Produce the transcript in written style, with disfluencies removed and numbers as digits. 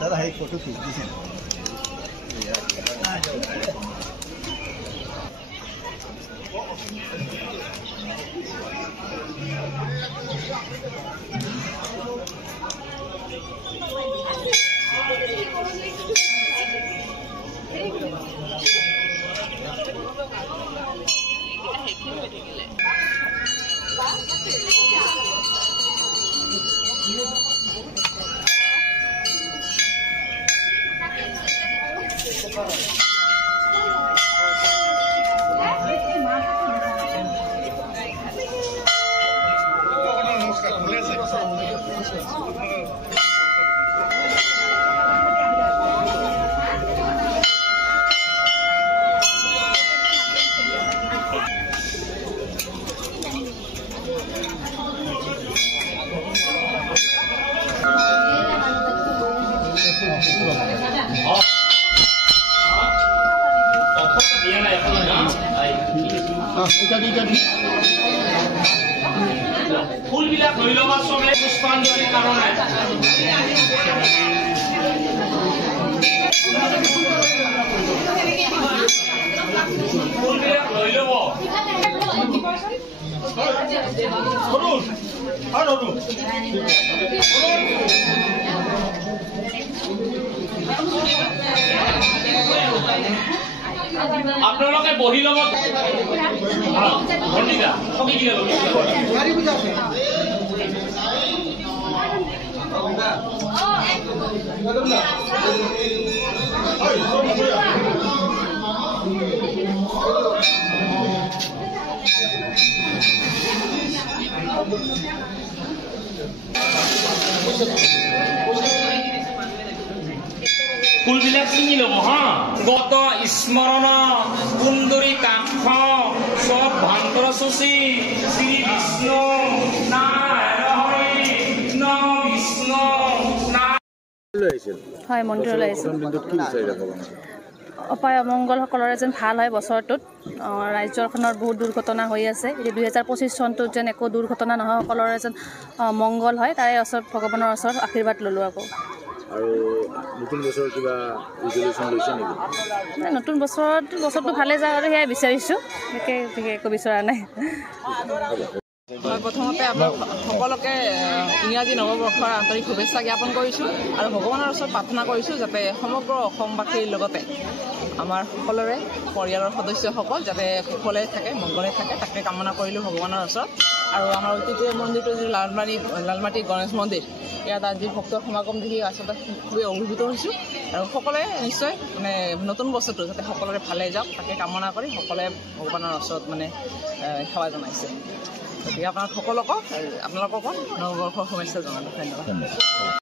दादा एक फोटो खींच दीजिए ফুল বিলাক লৈ লবা চবে পুষ্পাঞ্জলিৰ কাৰণে ফুল বিলাক লৈ লব আপোনালোকে বহি ল'ব ভণ্টিদা সবি কি ল'ব গাড়ী পূজা আছে ফুলবিলাক চিঙি ল'ব হা গত স্মৰণ কুন্দৰী কাক্ষ সব ভান্তৰ শশী শ্ৰী বিষ্ণু নাৰায়ণ হৰি কৃষ্ণ বিষ্ণু হয় মন্দিৰলৈ আহিছিল অপায় অমংগলসকলৰ যেন ভাল হয় বছৰটোত ৰাজ্যখনৰ বহুত দুৰ্ঘটনা হৈ আছে এই 2025 চনটোত যেন একো দুৰ্ঘটনা নহয় সকলোৰে যেন মংগল হয় তাৰে ওচৰত ভগৱানৰ ওচৰত আশীৰ্বাদ ল'লো আকৌ আৰু নতুন বছৰ কিবা ৰিজলিউচন লৈছে নেকি নতুন বছৰটো ভালে যায় আৰু সেয়াই বিচাৰিছোঁ একো বিচৰা নাই প্ৰথমতে আপোনাক সকলোকে ইংৰাজী নৱবৰ্ষৰ আন্তৰিক শুভেচ্ছা জ্ঞাপন কৰিছোঁ আৰু ভগৱানৰ ওচৰত প্ৰাৰ্থনা কৰিছোঁ যাতে সমগ্ৰ অসমবাসীৰ লগতে আমাৰ সকলোৰে পৰিয়ালৰ সদস্যসকল যাতে কুশলে থাকে মংগলে থাকে তাকে কামনা কৰিলোঁ ভগৱানৰ ওচৰত আৰু আমাৰ ঐতিহ্যৰ মন্দিৰটো যি লালমাটি গণেশ মন্দিৰ ইয়াত আজি ভক্তৰ সমাগম দেখি আচলতে খুবেই অভিভূত হৈছোঁ আৰু সকলোৱে নিশ্চয় মানে নতুন বছৰটো যাতে সকলোৰে ভালে যাওক তাকে কামনা কৰি সকলোৱে ভগৱানৰ ওচৰত মানে সেৱা জনাইছে গতিকে আপোনালোককো নৱবৰ্ষৰ শুভেচ্ছা জনালোঁ ধন্যবাদ